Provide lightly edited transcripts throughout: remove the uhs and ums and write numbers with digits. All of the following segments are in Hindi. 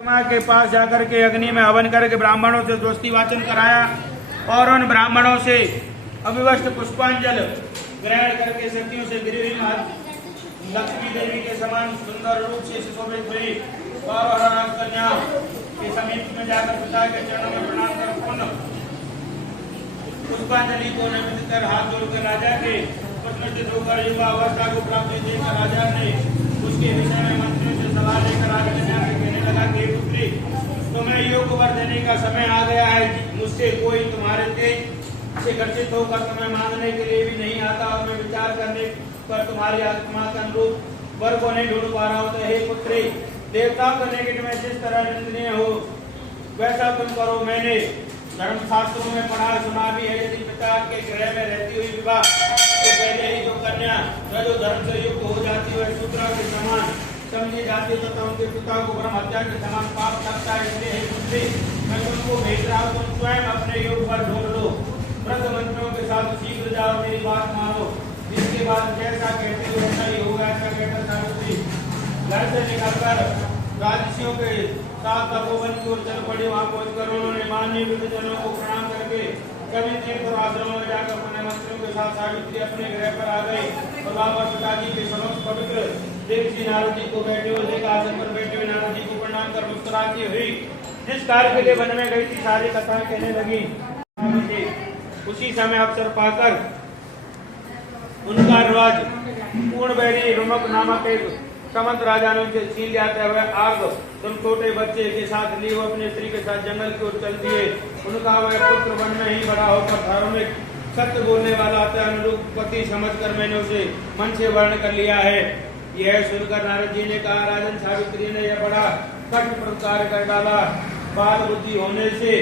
माँ के पास जाकर के अग्नि में हवन करके ब्राह्मणों से दोस्ती वाचन कराया और उन ब्राह्मणों से अभिवस्त पुष्पांजल ग्रहण करके सखियों से लक्ष्मी देवी के समान सुंदर रूप से सुशोभित हुई और कन्या के समीप में जाकर पिता के चरणों में प्रणाम कर पूर्ण पुष्पांजलि को निमित्त कर हाथ जोड़कर राजा के पुष्पित होकर युवा अवस्था को प्राप्ति देकर राजा ने उसके विषय में मंत्रियों से सलाह लेकर राजकन्या से कहने लगा कि पुत्री, तुम्हें योग वर देने का समय आ गया है। मुझसे कोई तुम्हारे तेज से गर्जित होकर तुम्हें मांगने के लिए भी नहीं आता और मैं विचार करने पर तुम्हारी आत्मा के अनुरूप वर को नहीं ढूंढ पा रहा हूँ। तो हे पुत्री, देवताओं के निकट में जिस तरह निंदनीय हो वैसा तुम करो। मैंने धर्मशास्त्रों में पढ़ा सुना भी है, यदि पिता के गृह में रहती हुई विवाह तो पहले ही जो कन्या जो धर्म से युक्त हो जाती है शूद्र के समान समझी जाती है तो उनके पिता को ब्रह्म हत्या के समान पाप लगता है। इसलिए हे पुत्री, मैं तुमको भेज रहा हूँ, तुम स्वयं अपने योग पर ढूंढ लो। वृद्ध मंत्रियों के साथ शीघ्र जाओ, मेरी बात मानो। जिसके बाद जैसा कहते हो वैसा ही होगा। ऐसा कहकर सावित्री घर से निकलकर राजर्षियों के साथ तपोवन की ओर चल पड़ी। वहां पहुंचकर उन्होंने माननीय वृद्धजनों को प्रणाम करके कभी तीर्थ और आश्रमों में जाकर अपने मंत्रियों के साथ सावित्री अपने गृह पर आ गई और वहां पिताजी के समक्ष पवित्र देव जी नारद जी को बैठे हुए देखा। आसन पर बैठे हुए नारद जी को प्रणाम कर मुस्कुराती हुई जिस कार्य के लिए वन में गई थी सारी कथाएं कहने लगी। उसी समय अवसर पाकर उनका राज पूर्णबेरी रुमक नामक एक समंत राजा ने उनसे छीन लिया हुआ आग तुम छोटे बच्चे के साथ लिए अपने स्त्री के साथ जंगल की ओर चल दिए। उनका वह पुत्र वन में ही बड़ा होकर धार्मिक सत्य बोलने वाला आता अनुरूप पति समझकर मैंने उसे मन से वर्ण कर लिया है। यह सुनकर नारद जी ने कहा, राजन सावित्री ने यह बड़ा कष्ट प्रकार कर डाला बाल बुद्धि होने से,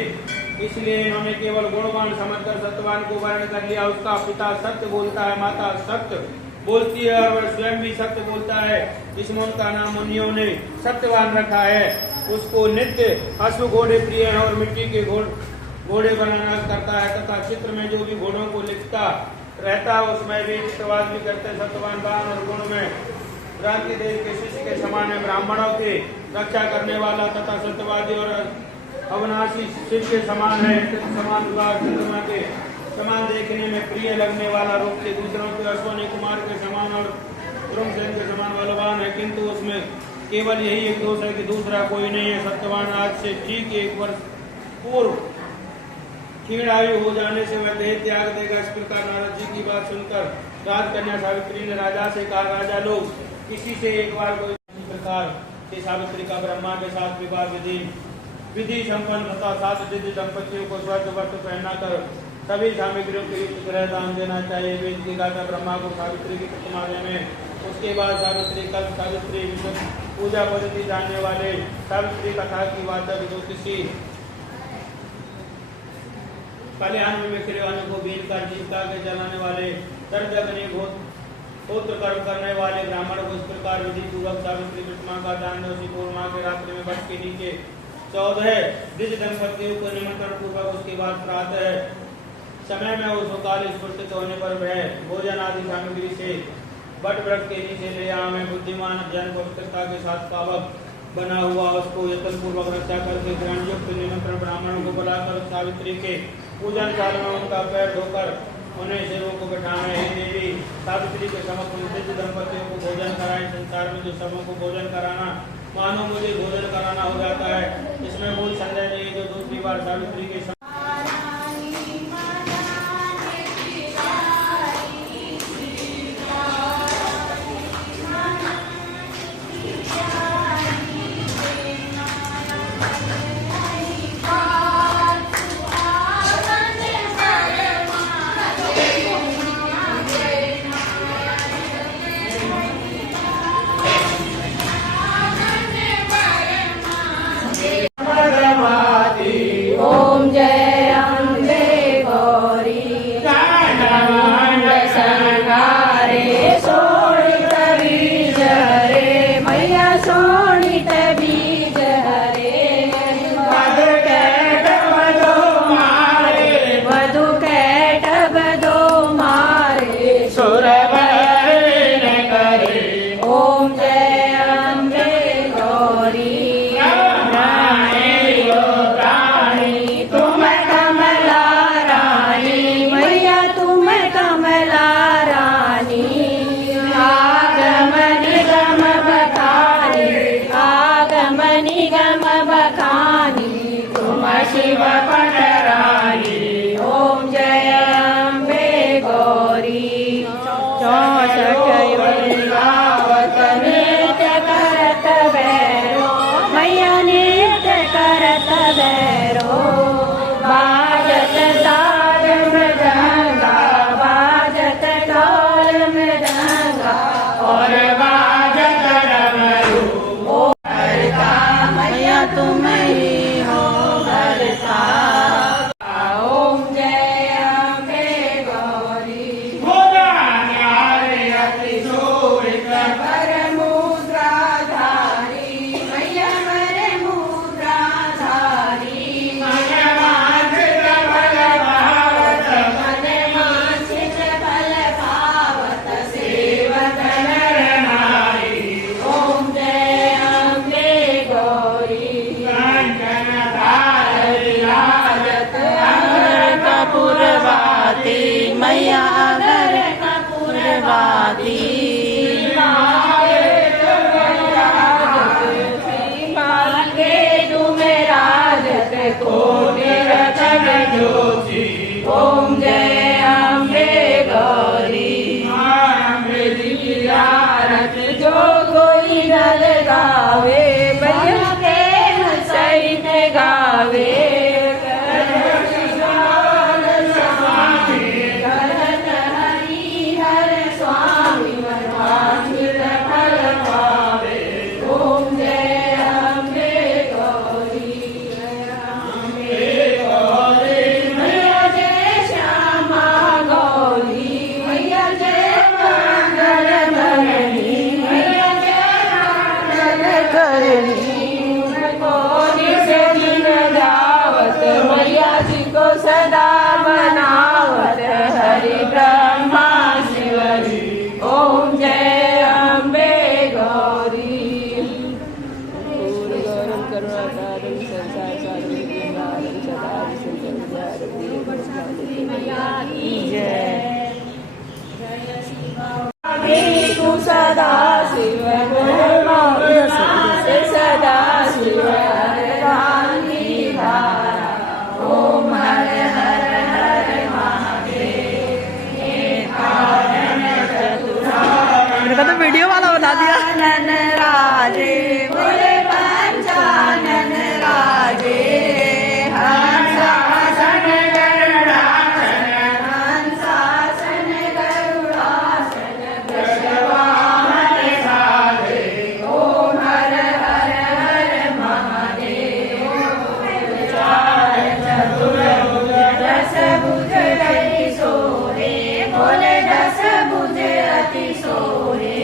इसलिए इन्होंने केवल गुणवान समझकर सत्यवान को वर्ण कर लिया। उसका पिता सत्य बोलता है, माता सत्य बोलती है और वह स्वयं भी सत्य बोलता है। इसमें उनका नाम मुनियों ने सत्यवान रखा है। उसको नित्य अश्व घोड़े प्रिय है और मिट्टी के घोड़े बनाना करता है तथा चित्र में जो भी घोड़ों को लिखता रहता है उसमें भी चित्रवाद भी करते। सत्यवान दान और गुण में क्रांति देव के शिष्य के समान है। ब्राह्मणों के रक्षा करने वाला तथा सत्यवादी और अविनाशी शिव के समान है। समान विवाह चंद्रमा के समान देखने में प्रिय लगने वाला रूप से दूसरों के अश्वनी कुमार के समान और द्रुमसेन के समान बलवान है, किंतु उसमें केवल यही एक दोष है कि दूसरा कोई नहीं है। सत्यवान आज से ठीक 1 वर्ष पूर्व क्षीण आयु हो जाने से वह देह त्याग देगा। इस प्रकार नारद जी की बात सुनकर राजकन्या सावित्री ने राजा से कहा, राजा लोग किसी से एक बार कोई प्रकार से सावित्री का ब्रह्मा के साथ विवाह विधि संपन्न तथा 7 दिव्य दंपतियों को स्वर्ग वस्त्र पहना कर सभी सामग्रियों के युक्त ग्रह दान देना चाहिए। वेद की गाथा ब्रह्मा को सावित्री की प्रतिमा देने, उसके बाद सावित्री कल सावित्री पूजा पद्धति जानने वाले, सावित्री कथा की वाचक ज्योतिषी, कल्याण में बिखरे वाले को बीन कर जीविका के जलाने वाले, सर्वजगनी होत्र कर्म करने वाले ब्राह्मण को इस प्रकार विधि पूर्वक सावित्री प्रतिमा का दान उसी पूर्णिमा के रात्रि में वट के नीचे 14 द्विज दंपतियों को निमंत्रण पूर्वक उसके बाद प्रातः समय में उस काल स्फूर्तित होने पर वह भोजन आदि सामग्री से वट वृक्ष के नीचे ले आवे। बुद्धिमान जन पवित्रता के साथ पावक बना हुआ उसको यत्न पूर्वक रक्षा करके ग्रहण युक्त निमंत्रण ब्राह्मणों को बुलाकर सावित्री के पूजन काल में उनका पैर धोकर उन्हें सेवों को बैठावे। हे देवी, सावित्री के समक्ष दंपतियों को भोजन कराएं। संसार में जो सबों को भोजन कराना मानो मुझे भोजन कराना हो जाता है, इसमें कोई संदेह नहीं। जो दूसरी बार सावित्री के ओम जय तुम ही हो भरता। ओम जय अम्बे गौरी मैया अगर कपूरवाती मांगे तुम राजत को निरखन ज्योति। ओम जय अम्बे गौरी आरत जो कोई नल गावे भैया के सहित गावे। मैया जी को सदा बनावत हरि ब्रह्मा शिवरी। ओम जय अम्बे गौरी गौरम करुणाकारं संसार सागरं जय तू सदा शिव सदा शिव तो वीडियो वाला बना दिया। नन राजे बोले पंचानन राजे हंसासन गरुड़ासन हंसासन गरुड़ासन वृषवाहन साधे। ओम हर हर हर महादेव। चार चतुर्भुज दस भुज अति सोरे बोले दस भुज अति सोरे।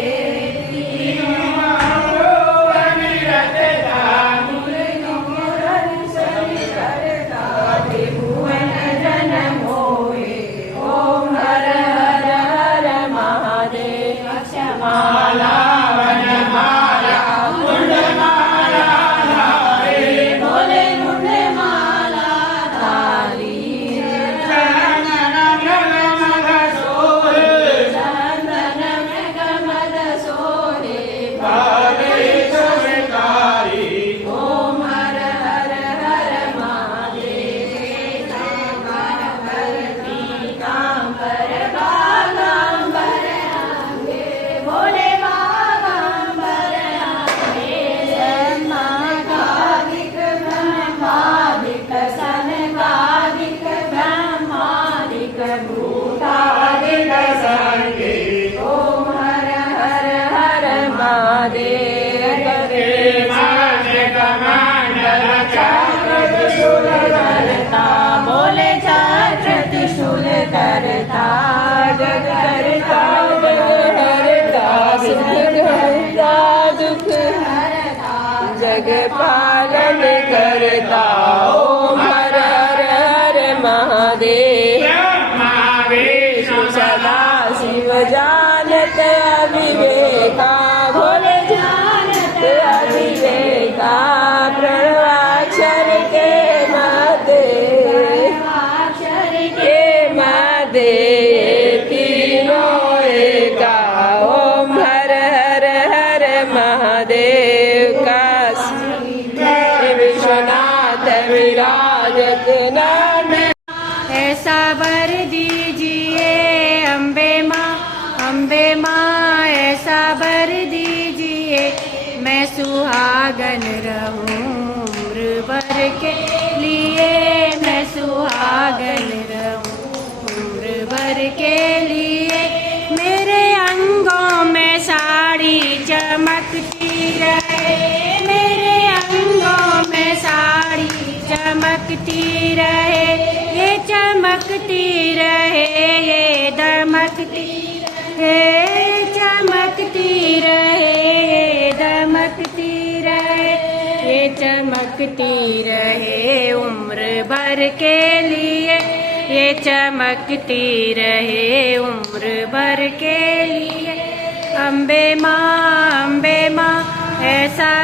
बोले चक्र त्रिशूल करता जग करता जग हरता सुख हरता दुख हरता जग पालन करता। ओम हर हर हर महादेव। विष्णु सदा शिव जानत अविवेका भोले जानत अविवेका। प्रणवाक्षर के मध्य तीनों एका। ओम हर हर हर महादेव का विश्वनाथ विराजत नंद। ऐसा वर दीजिए अम्बे माँ ऐसा वर दीजिए मैं सुहागन रहूं वर के लिए मैं सुहागन रहूं वर के लिए। मेरे अंगों में साड़ी चमकती रहे मेरे अंगों में दमकती रहे, ये चमकती रहे, ये दमकती रहे, चमकती रहे, ये दमकती रहे, ये चमकती रहे उम्र भर के लिए, ये चमकती रहे उम्र भर के लिए। अम्बे माँ ऐसा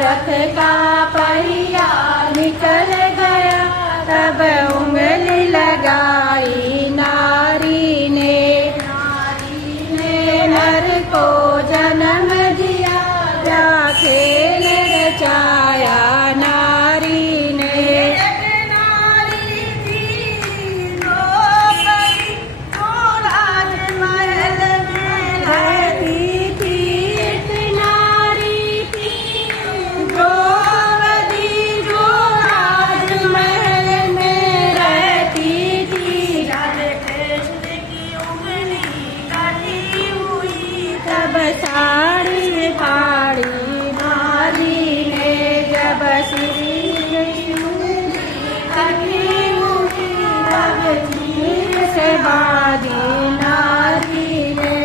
रथ का पहिया निकल गया, तब उंगली लगाई नारी ने नर को जन्म दिया, क्या खेल रचाया नारी ने। साड़ी फाड़ी नारी ने जब तीर से बाधी नारी ने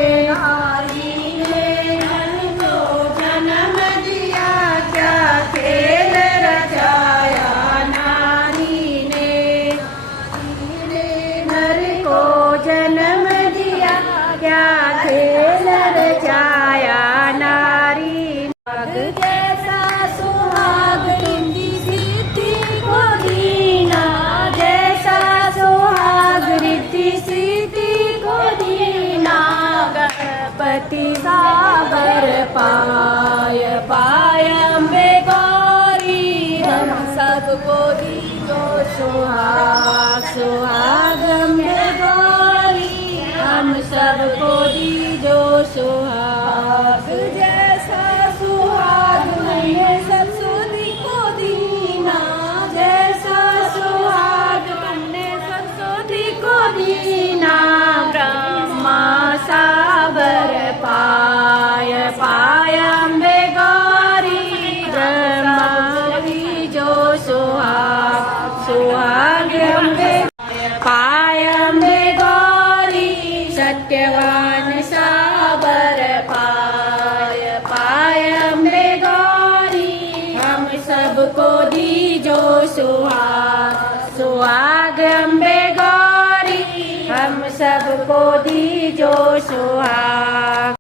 को जन्म दिया, क्या खेल रचाया नारी ने। नर को जन्म दिया, क्या खेल रचाया नारी। जैसा सुहाग रिद्धि सिद्धि को दीना, जैसा सुहाग रिद्धि सिद्धि को दीना, गणपति सागर पाय पाय अम्बे गौरी, हम सबको दीजो सुहाग सुहाग अम्बे गौरी, हम सबको दीजो सुहाग। जैसा सुहाग मैंने सरस्वती को दीना, जैसा सुहाग मैंने सरस्वती को दीना, ब्रह्मा सागर पाय पाय अम्बे गौरी, ब्रह्मा जो सुहाग सुहाग अम्बे पाय अम्बे गौरी, सत्यवान साबर पाय पाय अम्बे गौरी, हम सबको दीजो सुहाग सुहाग अम्बे गौरी, हम सबको दीजो सुहाग।